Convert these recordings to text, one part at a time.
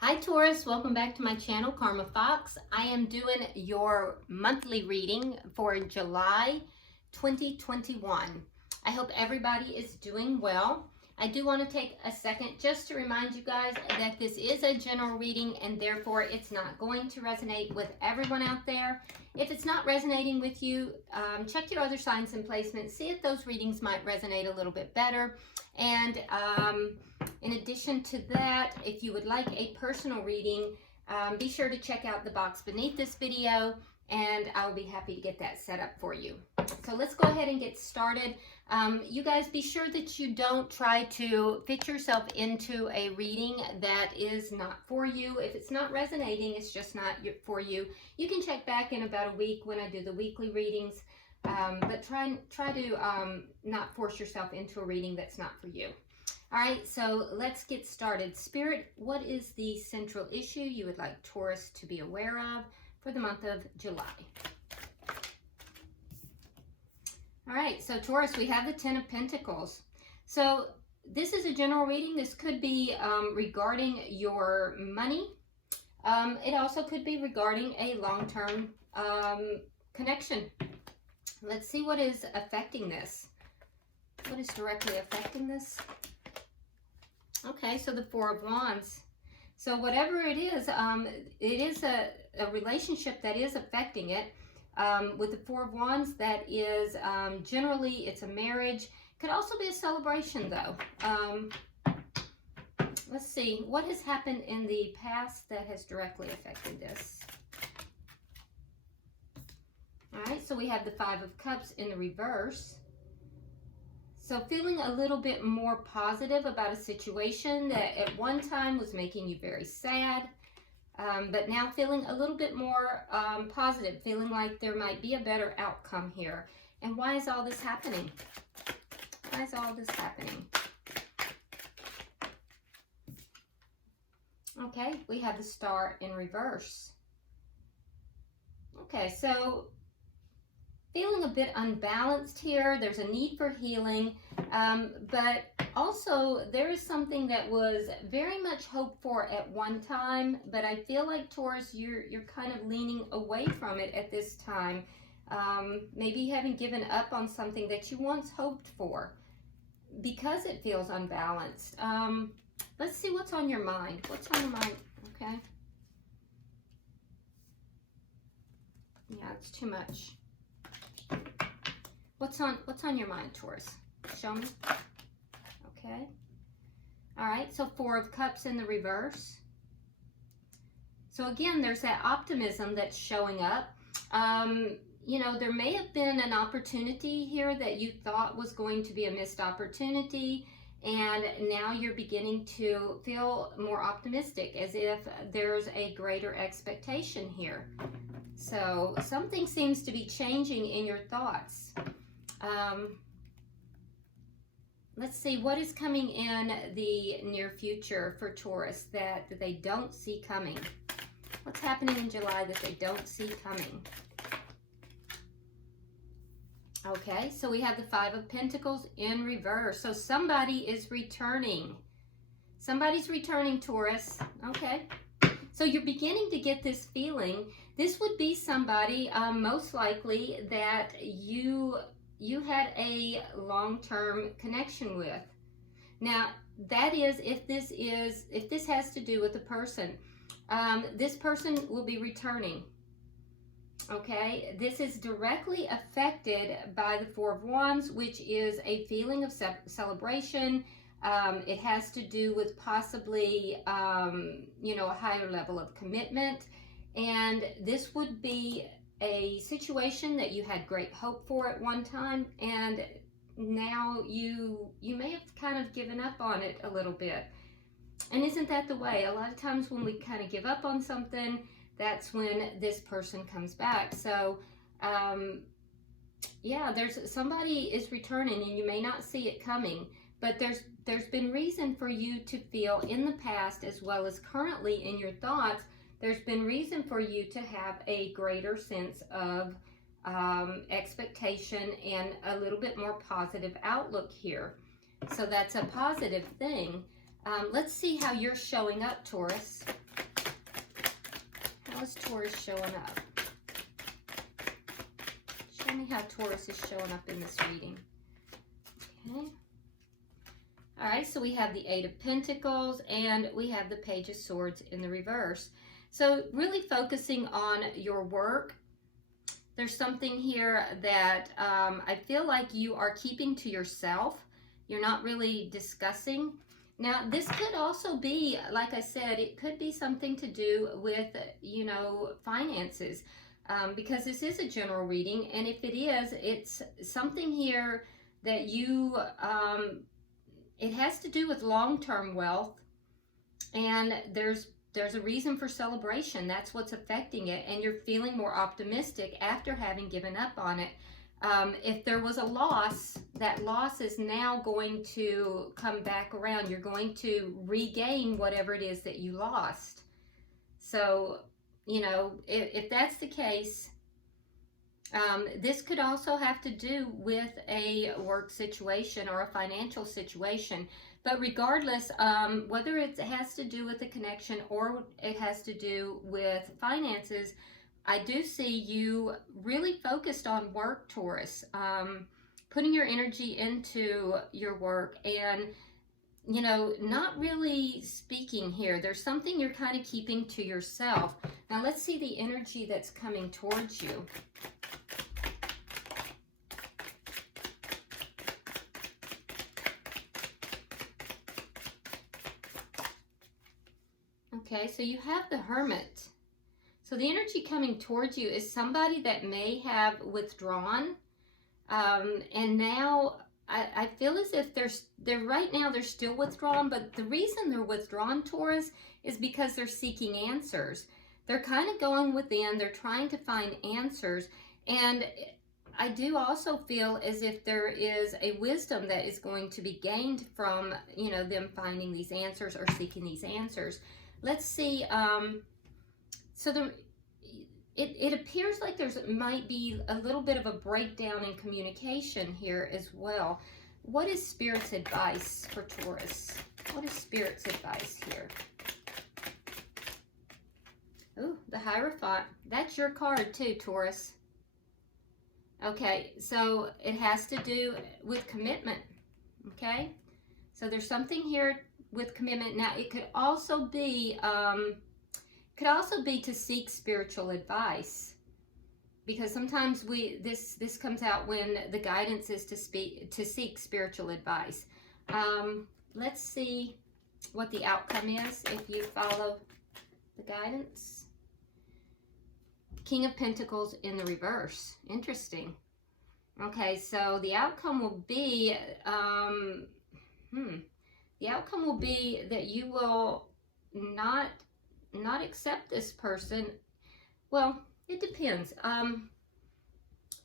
Hi Taurus, welcome back to my channel, Karma Fox. I am doing your monthly reading for July 2021. I hope everybody is doing well. I do want to take a second just to remind you guys that this is a general reading and therefore it's not going to resonate with everyone out there. If it's not resonating with you, check your other signs and placements, see if those readings might resonate a little bit better. And in addition to that, if you would like a personal reading, be sure to check out the box beneath this video and I'll be happy to get that set up for you. So let's go ahead and get started. You guys be sure that you don't try to fit yourself into a reading that is not for you. If it's not resonating, it's just not for you. You can check back in about a week when I do the weekly readings, but try to not force yourself into a reading that's not for you. All right, so let's get started. Spirit, what is the central issue you would like Taurus to be aware of for the month of July? All right, so Taurus, we have the Ten of Pentacles. So this is a general reading. This could be regarding your money. It also could be regarding a long-term connection. Let's see what is affecting this. What is directly affecting this? Okay, so the Four of Wands. So whatever it is a relationship that is affecting it. With the Four of Wands, that is generally it's a marriage. Could also be a celebration though. Let's see, what has happened in the past that has directly affected this? All right, so we have the Five of Cups in the reverse. So feeling a little bit more positive about a situation that at one time was making you very sad, but now feeling a little bit more positive, feeling like there might be a better outcome here. And why is all this happening? Why is all this happening? Okay, we have the Star in reverse. Okay, so feeling a bit unbalanced here. There's a need for healing, but also there is something that was very much hoped for at one time, but I feel like Taurus, you're kind of leaning away from it at this time. Maybe you haven't given up on something that you once hoped for because it feels unbalanced. Let's see what's on your mind. What's on your mind? Okay. Yeah, it's too much. What's on your mind, Taurus? Show me. Okay. All right, so Four of Cups in the reverse. So again, there's that optimism that's showing up. You know, there may have been an opportunity here that you thought was going to be a missed opportunity, and now you're beginning to feel more optimistic, as if there's a greater expectation here. So something seems to be changing in your thoughts. Let's see, what is coming in the near future for Taurus that they don't see coming? What's happening in July that they don't see coming? Okay, so we have the Five of Pentacles in reverse. So somebody is returning. Somebody's returning, Taurus. Okay. So you're beginning to get this feeling. This would be somebody, most likely, that you had a long-term connection with. Now, that is, if this has to do with a person, this person will be returning. Okay, this is directly affected by the Four of Wands, which is a feeling of celebration. It has to do with possibly, you know, a higher level of commitment. And this would be a situation that you had great hope for at one time, and now you may have kind of given up on it a little bit. And isn't that the way? A lot of times when we kind of give up on something, that's when this person comes back. So, yeah, there's somebody is returning, and you may not see it coming, but there's been reason for you to feel in the past as well as currently in your thoughts. There's been reason for you to have a greater sense of expectation and a little bit more positive outlook here. So that's a positive thing. Let's see how you're showing up, Taurus. How is Taurus showing up? Show me how Taurus is showing up in this reading. Okay. All right, so we have the Eight of Pentacles and we have the Page of Swords in the reverse. So really focusing on your work. There's something here that I feel like you are keeping to yourself. You're not really discussing. Now, this could also be, like I said, it could be something to do with, you know, finances. Because this is a general reading, and if it is, it's something here that you, it has to do with long-term wealth, and there's a reason for celebration. That's what's affecting it, and you're feeling more optimistic after having given up on it. If there was a loss, that loss is now going to come back around. You're going to regain whatever it is that you lost. So, you know, if that's the case, this could also have to do with a work situation or a financial situation. But regardless, whether it has to do with a connection or it has to do with finances, I do see you really focused on work, Taurus, putting your energy into your work and, you know, not really speaking here. There's something you're kind of keeping to yourself. Now let's see the energy that's coming towards you. Okay, so you have the Hermit. So the energy coming towards you is somebody that may have withdrawn, and now I feel as if they're right now they're still withdrawn, but the reason they're withdrawn, Taurus, is because they're seeking answers. They're kind of going within, they're trying to find answers, and I do also feel as if there is a wisdom that is going to be gained from, you know, them finding these answers or seeking these answers. Let's see, so it appears like might be a little bit of a breakdown in communication here as well. What is Spirit's advice for Taurus? What is Spirit's advice here? Oh, the Hierophant. That's your card too, Taurus. Okay, so it has to do with commitment, okay? So there's something here with commitment. Now, it could also be to seek spiritual advice, because sometimes this comes out when the guidance is to seek spiritual advice. Let's see what the outcome is if you follow the guidance. King of Pentacles in the reverse. Interesting. Okay, so the outcome will be the outcome will be that you will not accept this person. Well, it depends.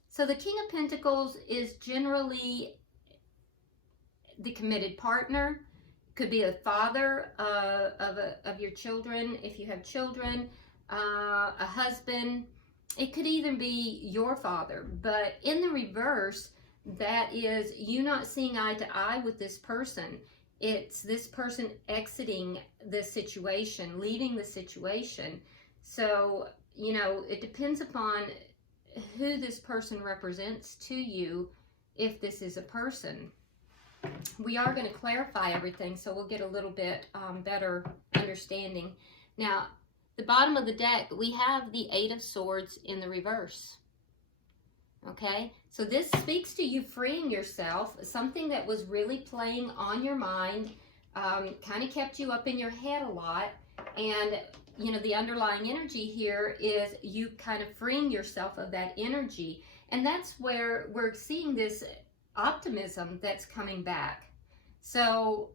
So the King of Pentacles is generally the committed partner. Could be a father of your children if you have children, a husband. It could even be your father. But in the reverse, that is you not seeing eye to eye with this person. It's this person exiting the situation, leaving the situation. So, you know, it depends upon who this person represents to you, if this is a person. We are going to clarify everything, so we'll get a little bit better understanding. Now, the bottom of the deck, we have the Eight of Swords in the reverse. Okay, so this speaks to you freeing yourself, something that was really playing on your mind, kind of kept you up in your head a lot, and you know, the underlying energy here is you kind of freeing yourself of that energy, and that's where we're seeing this optimism that's coming back. So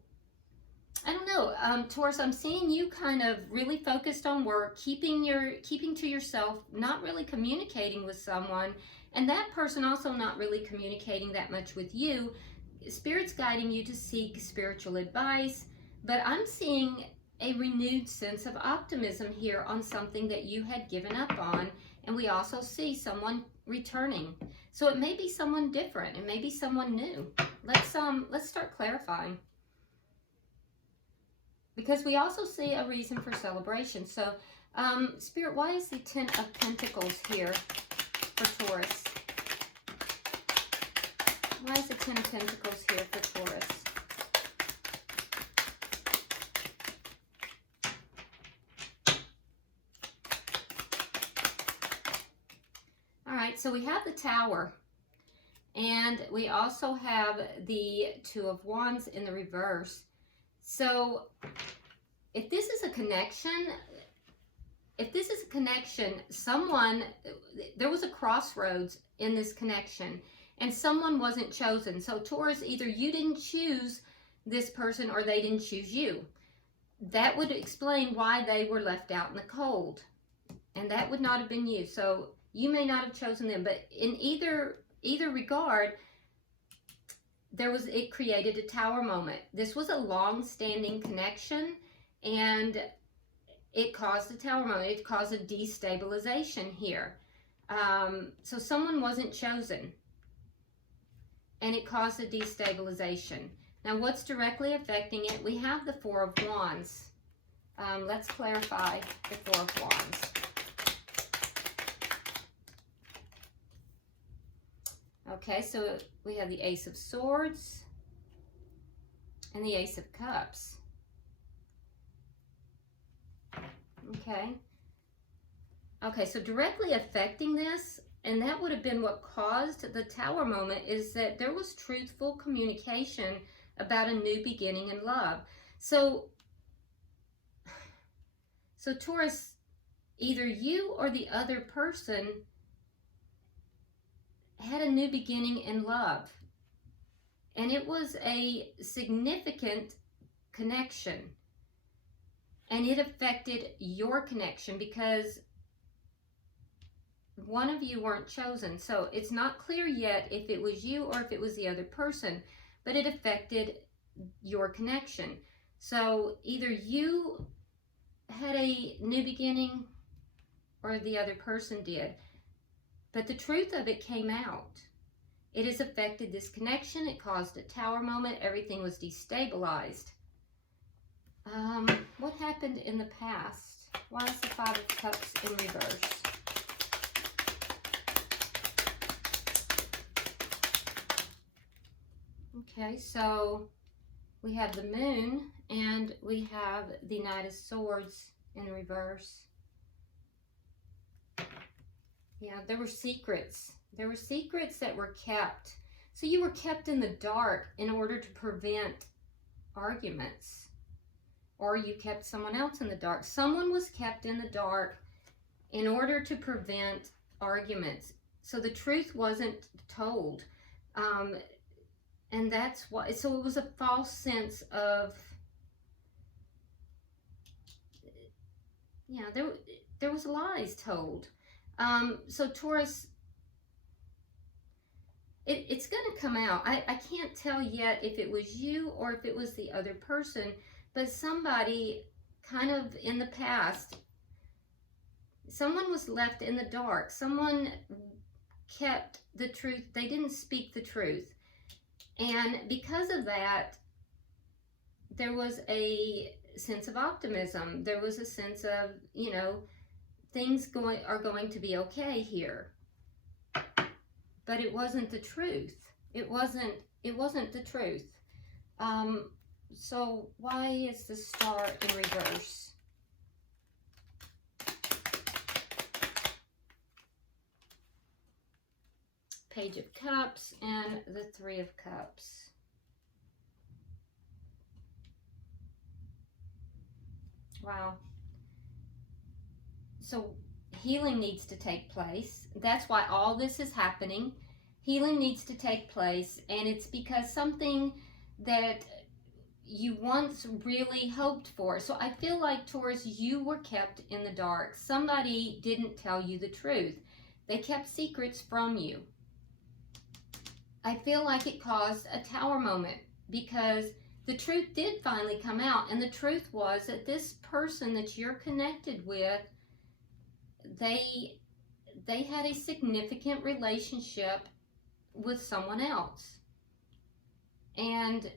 I don't know, Taurus, I'm seeing you kind of really focused on work, keeping to yourself, not really communicating with someone, and that person also not really communicating that much with you. Spirit's guiding you to seek spiritual advice, but I'm seeing a renewed sense of optimism here on something that you had given up on, and we also see someone returning. So it may be someone different, it may be someone new. Let's start clarifying, because we also see a reason for celebration. So Spirit, why is the Ten of Pentacles here for Taurus? Why is the Ten of Pentacles here for Taurus? All right, so we have the Tower. And we also have the Two of Wands in the reverse. So if this is a connection, someone, there was a crossroads in this connection and someone wasn't chosen. So Taurus, either you didn't choose this person or they didn't choose you. That would explain why they were left out in the cold. And that would not have been you. So you may not have chosen them, but in either regard, it created a Tower moment. This was a long-standing connection, and it caused a Tower moment. It caused a destabilization here. So someone wasn't chosen, and it caused a destabilization. Now, what's directly affecting it? We have the Four of Wands. Let's clarify the Four of Wands. Okay, so we have the Ace of Swords and the Ace of Cups. Okay, so directly affecting this, and that would have been what caused the Tower moment, is that there was truthful communication about a new beginning in love. So Taurus, either you or the other person had a new beginning in love, and it was a significant connection, and it affected your connection because one of you weren't chosen. So it's not clear yet if it was you or if it was the other person, but it affected your connection. So either you had a new beginning or the other person did. But the truth of it came out. It has affected this connection. It caused a Tower moment. Everything was destabilized. What happened in the past? Why is the Five of Cups in reverse? Okay, so we have the Moon and we have the Knight of Swords in reverse. Yeah, there were secrets. There were secrets that were kept. So you were kept in the dark in order to prevent arguments. Or you kept someone else in the dark. Someone was kept in the dark in order to prevent arguments. So the truth wasn't told. And that's why, so it was a false sense of, yeah, there was lies told. So Taurus, it's going to come out. I can't tell yet if it was you or if it was the other person, but somebody kind of in the past, someone was left in the dark. Someone kept the truth. They didn't speak the truth. And because of that, there was a sense of optimism. There was a sense of, you know, things are going to be okay here. But it wasn't the truth. It wasn't the truth. So why is the Star in reverse? Page of Cups and the Three of Cups. Wow. So healing needs to take place. That's why all this is happening. Healing needs to take place, and it's because something that you once really hoped for. So I feel like, Taurus, you were kept in the dark. Somebody didn't tell you the truth. They kept secrets from you. I feel like it caused a Tower moment because the truth did finally come out, and the truth was that this person that you're connected with, they had a significant relationship with someone else, and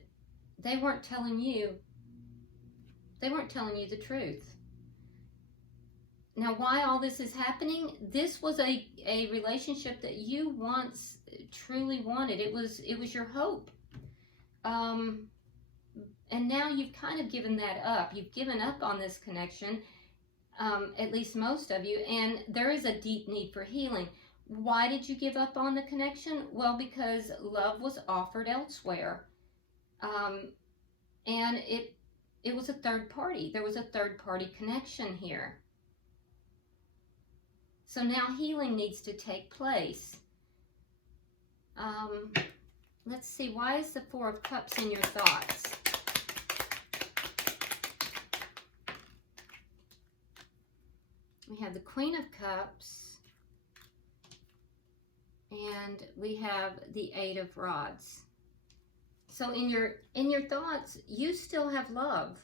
they weren't telling you the truth. Now, why all this is happening? This was a relationship that you once truly wanted. It was your hope. And now you've kind of given that up. You've given up on this connection, at least most of you, and there is a deep need for healing. Why did you give up on the connection? Well, because love was offered elsewhere. And it was a third party. There was a third party connection here. So now healing needs to take place. Let's see, why is the Four of Cups in your thoughts? We have the Queen of Cups, and we have the Eight of Rods. So in your thoughts, you still have love.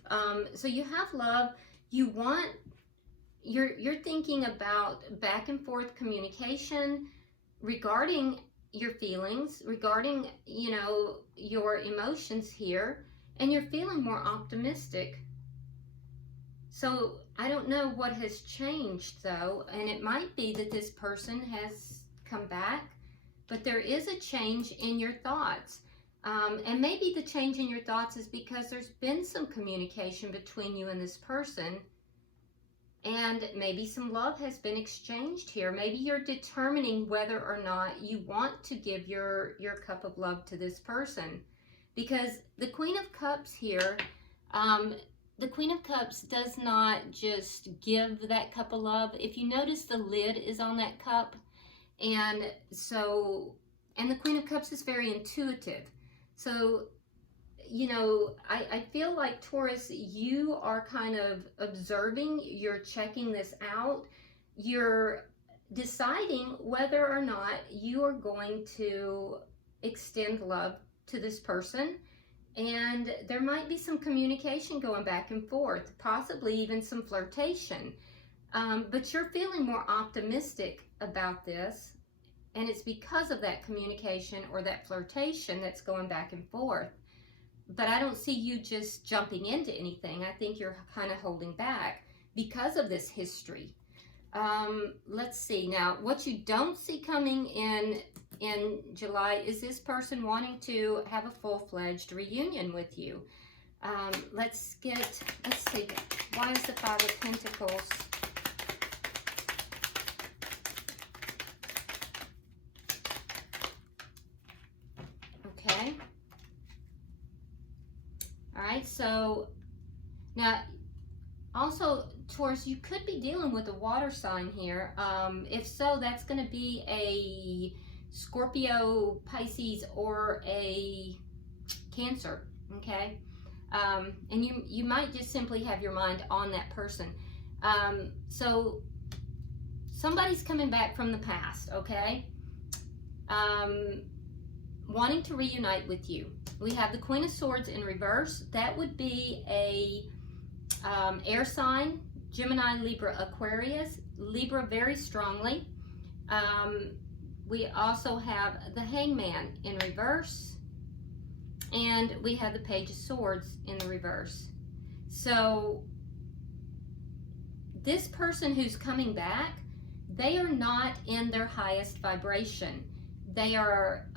So you have love. You want. You're thinking about back and forth communication regarding your feelings, regarding, you know, your emotions here, and you're feeling more optimistic. So I don't know what has changed though, and it might be that this person has come back, but there is a change in your thoughts. And maybe the change in your thoughts is because there's been some communication between you and this person. And maybe some love has been exchanged here. Maybe you're determining whether or not you want to give your cup of love to this person. Because the Queen of Cups here, the Queen of Cups does not just give that cup of love. If you notice, the lid is on that cup. And the Queen of Cups is very intuitive. So, you know, I feel like, Taurus, you are kind of observing, you're checking this out, you're deciding whether or not you are going to extend love to this person, and there might be some communication going back and forth, possibly even some flirtation, but you're feeling more optimistic about this, and it's because of that communication or that flirtation that's going back and forth. But I don't see you just jumping into anything. I think you're kind of holding back because of this history. Let's see. Now, what you don't see coming in July is this person wanting to have a full-fledged reunion with you. Let's see. Why is the Five of Pentacles? Okay. All right, so now also, Taurus, you could be dealing with a water sign here. If so, that's going to be a Scorpio, Pisces, or a Cancer, okay? And you might just simply have your mind on that person. So somebody's coming back from the past, okay? Wanting to reunite with you. We have the Queen of Swords in reverse. That would be a air sign, Gemini, Libra, Aquarius. Libra very strongly. We also have the Hangman in reverse. And we have the Page of Swords in the reverse. So this person who's coming back, they are not in their highest vibration. They are,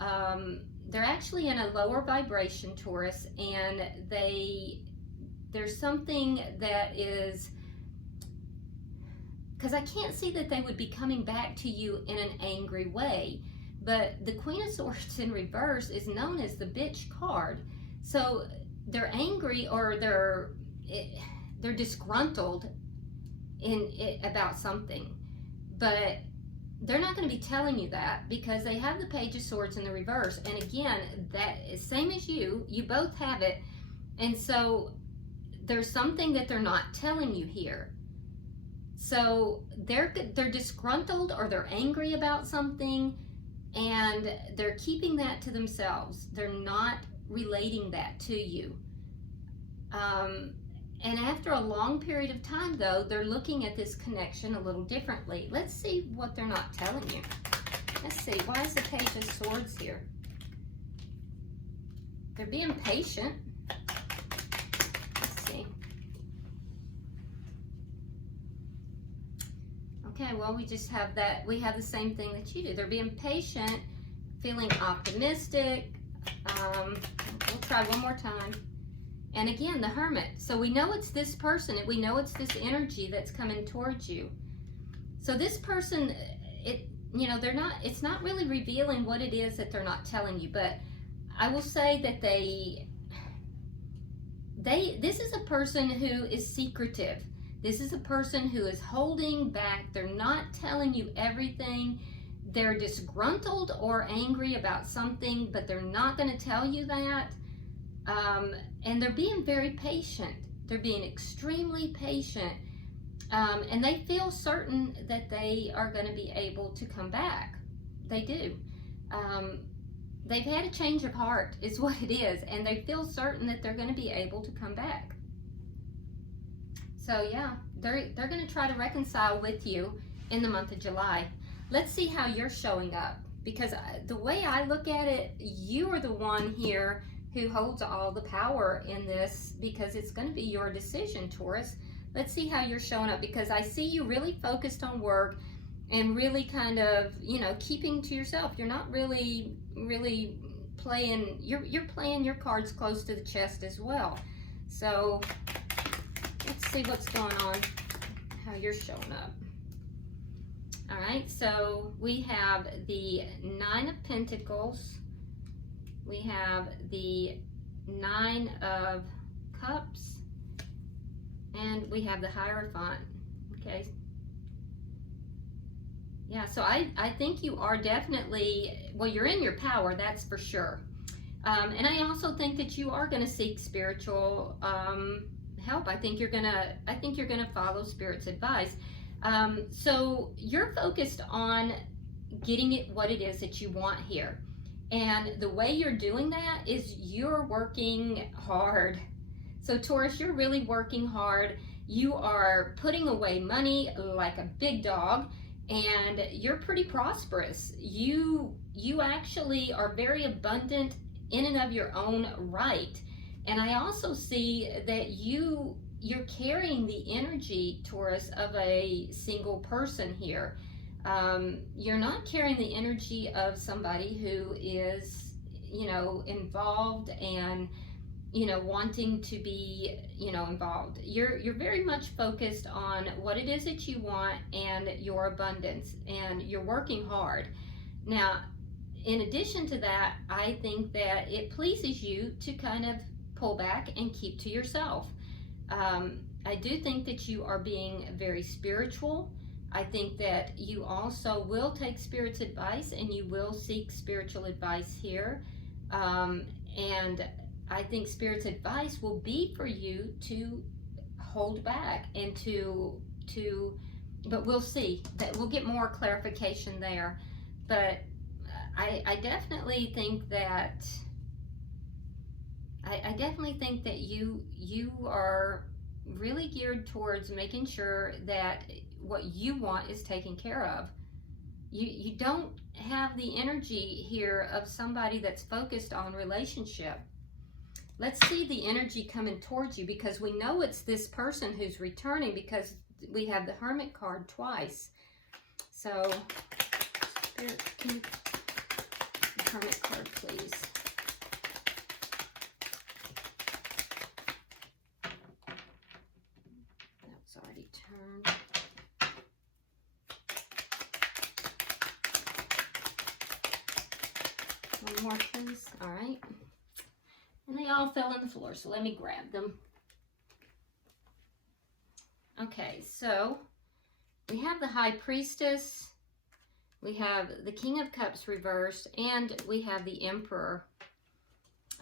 they're actually in a lower vibration, Taurus, and there's something that is, because I can't see that they would be coming back to you in an angry way, but the Queen of Swords in reverse is known as the bitch card. So they're angry, or they're disgruntled about something, but they're not going to be telling you that because they have the Page of Swords in the reverse. And again, that is same as you both have it. And so there's something that they're not telling you here. So they're disgruntled, or they're angry about something, and they're keeping that to themselves. They're not relating that to you. And after a long period of time, though, they're looking at this connection a little differently. Let's see what they're not telling you. Let's see. Why is the Page of Swords here? They're being patient. Let's see. Okay, well, we just have that. We have the same thing that you do. They're being patient, feeling optimistic. We'll try one more time. And again, the Hermit. So we know it's this person, and we know it's this energy that's coming towards you. So this person, it's not really revealing what it is that they're not telling you, but I will say that this is a person who is secretive. This is a person who is holding back. They're not telling you everything. They're disgruntled or angry about something, but they're not going to tell you that. And they're being very patient. They're being extremely patient. And they feel certain that they are going to be able to come back. They do. They've had a change of heart is what it is. And they feel certain that they're going to be able to come back. So yeah, they're going to try to reconcile with you in the month of July. Let's see how you're showing up. Because the way I look at it, you are the one here who holds all the power in this, because it's going to be your decision, Taurus. Let's see how you're showing up, because I see you really focused on work and really kind of, keeping to yourself. You're not really playing, you're playing your cards close to the chest as well. So let's see what's going on, how you're showing up. All right, so we have the Nine of Pentacles. We have the Nine of Cups, and we have the Hierophant. Okay. Yeah, so I think you are definitely, well, you're in your power, that's for sure. And I also think that you are going to seek spiritual help. I think you're gonna follow Spirit's advice. So you're focused on getting it what it is that you want here. And the way you're doing that is you're working hard. So Taurus, you're really working hard. You are putting away money like a big dog, and you're pretty prosperous. You actually are very abundant in and of your own right. And I also see that you're carrying the energy, Taurus, of a single person here. You're not carrying the energy of somebody who is, involved and, wanting to be, involved. You're very much focused on what it is that you want and your abundance, and you're working hard. Now, in addition to that, I think that it pleases you to kind of pull back and keep to yourself. I do think that you are being very spiritual. I think that you also will take Spirit's advice, and you will seek spiritual advice here. And I think Spirit's advice will be for you to hold back and but we'll see. That we'll get more clarification there. But I definitely think that you are really geared towards making sure that what you want is taken care of. You don't have the energy here of somebody that's focused on relationship. Let's see the energy coming towards you, because we know it's this person who's returning, because we have the Hermit card twice. So, Spirit, can you, the Hermit card, please. That's already turned. One more, please. All right. And they all fell on the floor, so let me grab them. Okay, so we have the High Priestess, we have the King of Cups reversed, and we have the Emperor.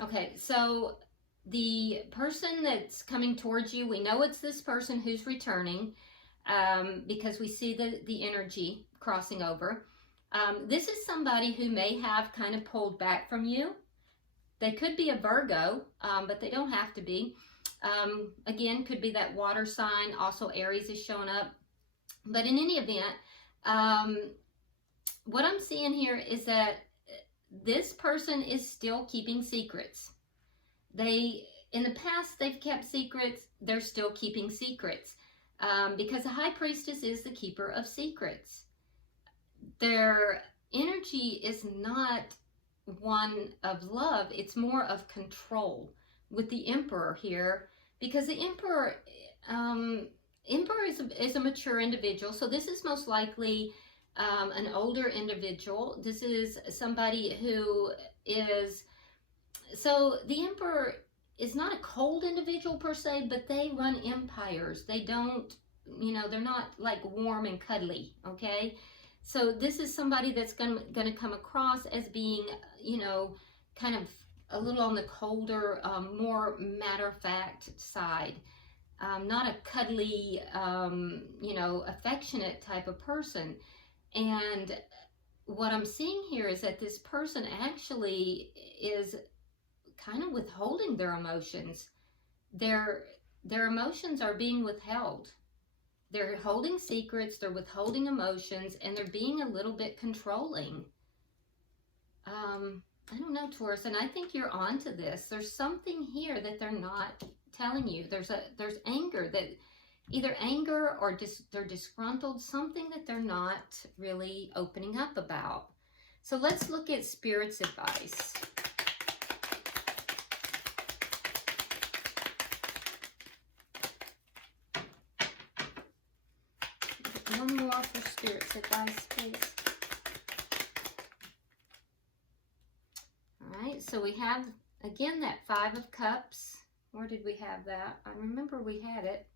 Okay, so the person that's coming towards you, we know it's this person who's returning, because we see the energy crossing over. This is somebody who may have kind of pulled back from you. They could be a Virgo, but they don't have to be. Again, could be that water sign. Also, Aries is showing up. But in any event, what I'm seeing here is that this person is still keeping secrets. In the past, they've kept secrets. They're still keeping secrets. because the High Priestess is the keeper of secrets. Their energy is not one of love, it's more of control with the Emperor here, because the Emperor is a mature individual, so this is most likely an older individual. This is somebody who is, so the Emperor is not a cold individual per se, but they run empires. They don't, they're not like warm and cuddly, okay? So this is somebody that's going to come across as being, kind of a little on the colder, more matter-of-fact side. Not a cuddly, affectionate type of person. And what I'm seeing here is that this person actually is kind of withholding their emotions. Their emotions are being withheld. They're holding secrets, they're withholding emotions, and they're being a little bit controlling. I don't know, Taurus, and I think you're onto this. There's something here that they're not telling you. There's anger, that either anger or they're disgruntled, something that they're not really opening up about. So let's look at Spirit's advice. One more for Spirit's advice, please. All right, so we have, again, that Five of Cups. Where did we have that? I remember we had it.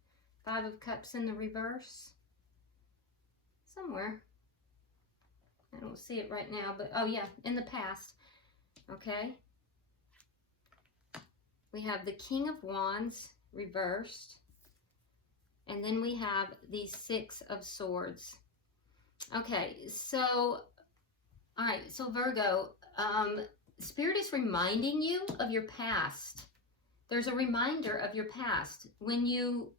Five of Cups in the reverse. Somewhere. I don't see it right now, but, oh yeah, in the past. Okay. We have the King of Wands reversed. And then we have the Six of Swords. Okay, so, all right, so Virgo, Spirit is reminding you of your past. There's a reminder of your past. When you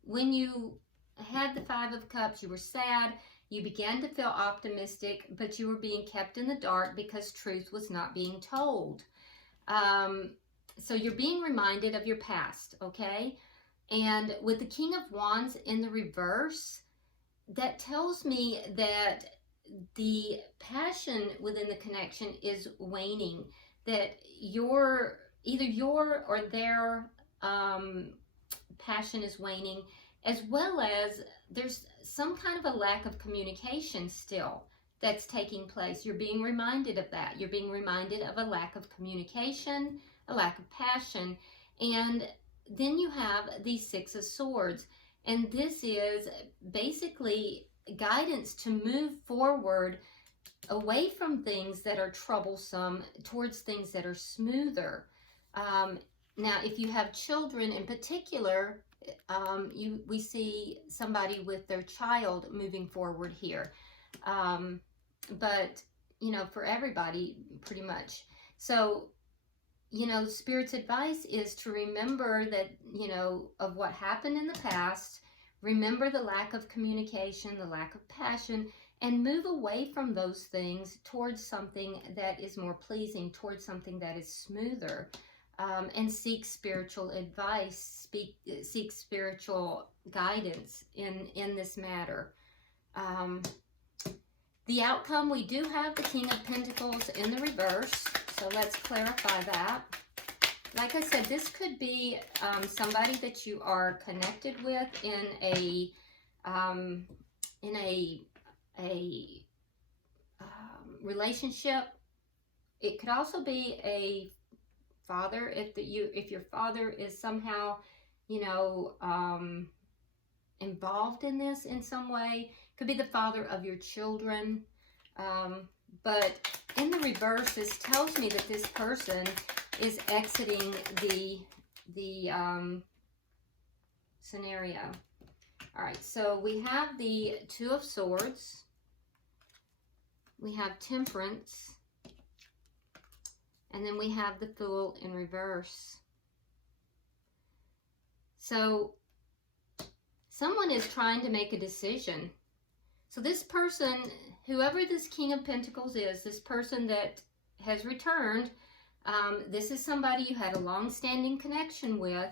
had the Five of Cups, you were sad, you began to feel optimistic, but you were being kept in the dark because truth was not being told. So you're being reminded of your past, okay? And with the King of Wands in the reverse, that tells me that the passion within the connection is waning, that either your or their passion is waning, as well as there's some kind of a lack of communication still that's taking place. You're being reminded of that. You're being reminded of a lack of communication, a lack of passion, and then you have the Six of Swords, and this is basically guidance to move forward away from things that are troublesome towards things that are smoother. Now, if you have children in particular, we see somebody with their child moving forward here. But, for everybody, pretty much. So, Spirit's advice is to remember that, of what happened in the past, remember the lack of communication, the lack of passion, and move away from those things towards something that is more pleasing, towards something that is smoother, and seek spiritual advice, seek spiritual guidance in this matter. The outcome, we do have the King of Pentacles in the reverse. So let's clarify that. Like I said, this could be somebody that you are connected with in a relationship. It could also be a father, if your father is somehow, involved in this in some way. Could be the father of your children. But in the reverse, this tells me that this person is exiting the scenario. All right, so we have the Two of Swords. We have Temperance. And then we have the Fool in reverse. So someone is trying to make a decision. So this person, whoever this King of Pentacles is, this person that has returned, this is somebody you had a long-standing connection with.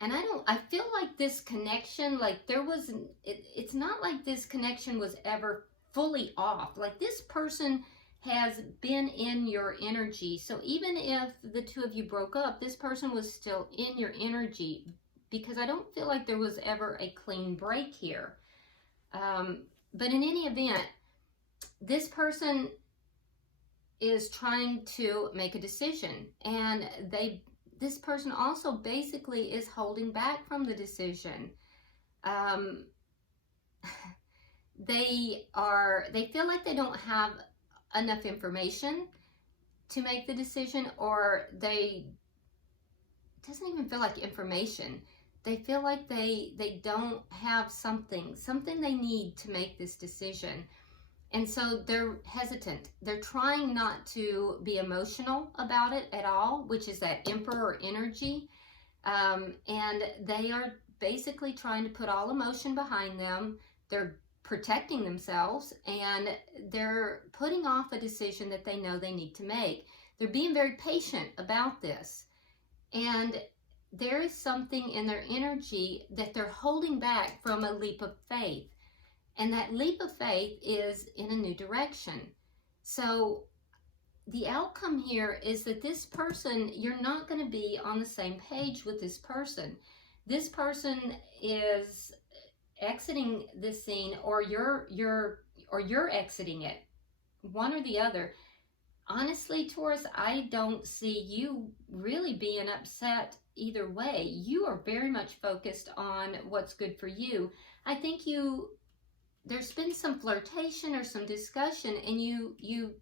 And I feel like this connection, like there was, it's not like this connection was ever fully off. Like this person has been in your energy. So even if the two of you broke up, this person was still in your energy, because I don't feel like there was ever a clean break here. But in any event, this person is trying to make a decision, and this person also basically is holding back from the decision. They feel like they don't have enough information to make the decision, or it doesn't even feel like information. They feel like they don't have something they need to make this decision. And so they're hesitant. They're trying not to be emotional about it at all, which is that Emperor energy. And they are basically trying to put all emotion behind them. They're protecting themselves, and they're putting off a decision that they know they need to make. They're being very patient about this. And there is something in their energy that they're holding back from a leap of faith. And that leap of faith is in a new direction. So the outcome here is that this person, you're not going to be on the same page with this person. This person is exiting this scene, or you're exiting it, one or the other. Honestly, Taurus, I don't see you really being upset either way. You are very much focused on what's good for you. I think there's been some flirtation or some discussion, and you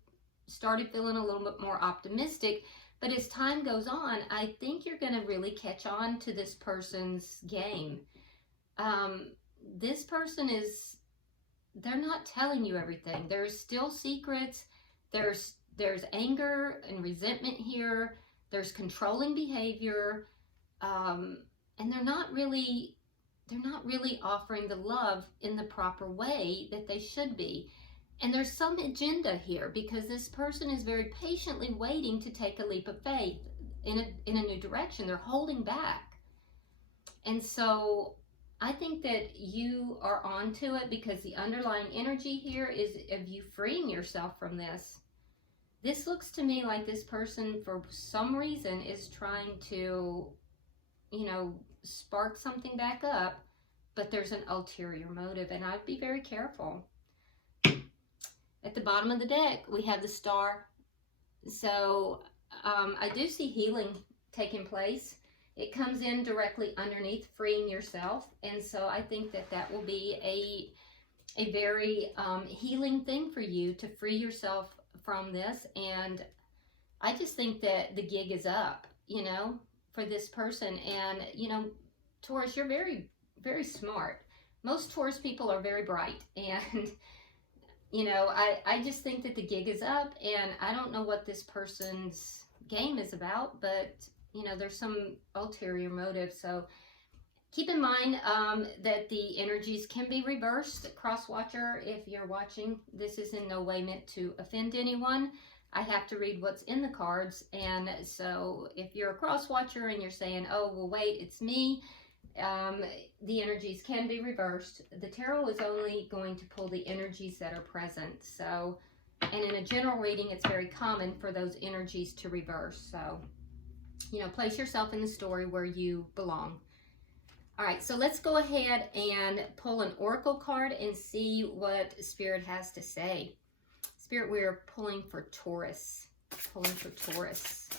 started feeling a little bit more optimistic. But as time goes on, I think you're going to really catch on to this person's game. This person they're not telling you everything. There's still secrets. There's anger and resentment here. There's controlling behavior. And they're not really offering the love in the proper way that they should be. And there's some agenda here, because this person is very patiently waiting to take a leap of faith in a new direction. They're holding back. And so I think that you are onto it, because the underlying energy here is of you freeing yourself from this. This looks to me like this person, for some reason, is trying to, spark something back up, but there's an ulterior motive, and I'd be very careful. At the bottom of the deck, we have the Star. So I do see healing taking place. It comes in directly underneath freeing yourself, and so I think that will be a very healing thing for you, to free yourself from this. And I just think that the gig is up, for this person. And, Taurus, you're very, very smart. Most Taurus people are very bright, and, I just think that the gig is up, and I don't know what this person's game is about, but, there's some ulterior motive. So keep in mind that the energies can be reversed. Cross-watcher, if you're watching, this is in no way meant to offend anyone. I have to read what's in the cards, and so if you're a cross-watcher and you're saying, oh, well, wait, it's me, the energies can be reversed. The tarot is only going to pull the energies that are present. So, and in a general reading, it's very common for those energies to reverse. So, place yourself in the story where you belong. All right, so let's go ahead and pull an oracle card and see what Spirit has to say. Spirit, we're pulling for Taurus. Pulling for Taurus.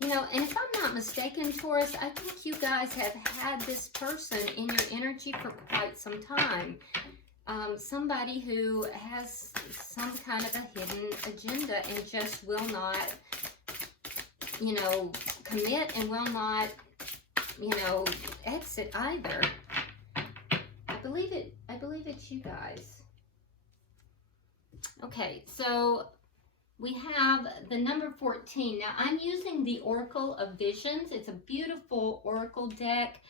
And if I'm not mistaken, Taurus, I think you guys have had this person in your energy for quite some time. Somebody who has some kind of a hidden agenda and just will not, commit, and will not, exit either. I believe it's you guys. Okay, so we have the number 14. Now, I'm using the Oracle of Visions. It's a beautiful oracle deck,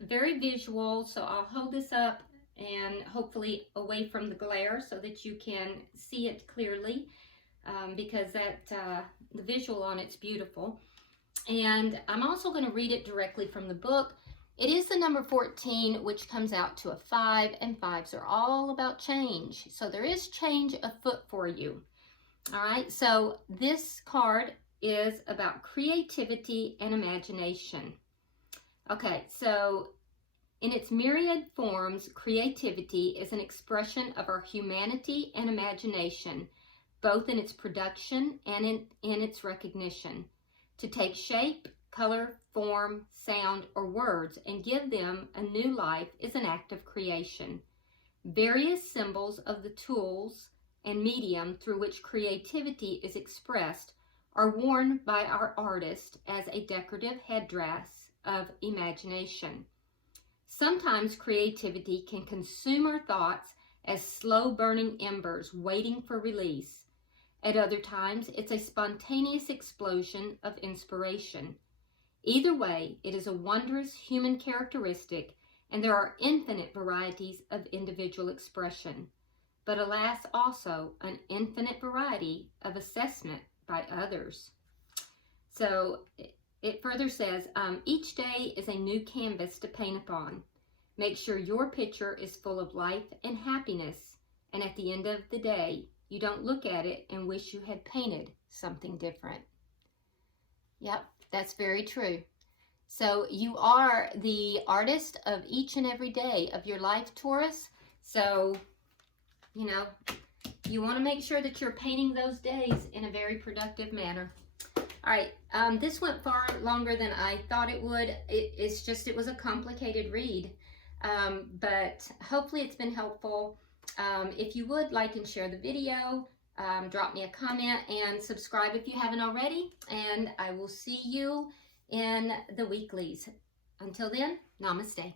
very visual. So I'll hold this up and hopefully away from the glare so that you can see it clearly. because the visual on it's beautiful. And I'm also going to read it directly from the book. It is the number 14, which comes out to a 5, and 5s are all about change. So there is change afoot for you. All right, so this card is about creativity and imagination. Okay, so in its myriad forms, creativity is an expression of our humanity and imagination, both in its production and in its recognition. To take shape, color, form, sound, or words and give them a new life is an act of creation. Various symbols of the tools and medium through which creativity is expressed are worn by our artist as a decorative headdress of imagination. Sometimes creativity can consume our thoughts as slow-burning embers waiting for release. At other times, it's a spontaneous explosion of inspiration. Either way, it is a wondrous human characteristic, and there are infinite varieties of individual expression, but alas, also an infinite variety of assessment by others. So it further says, each day is a new canvas to paint upon. Make sure your picture is full of life and happiness, and at the end of the day, you don't look at it and wish you had painted something different. Yep, that's very true. So you are the artist of each and every day of your life, Taurus. So, you know, you want to make sure that you're painting those days in a very productive manner. All right, this went far longer than I thought it would. It was a complicated read, but hopefully it's been helpful. If you would like and share the video, drop me a comment and subscribe if you haven't already, and I will see you in the weeklies. Until then, namaste.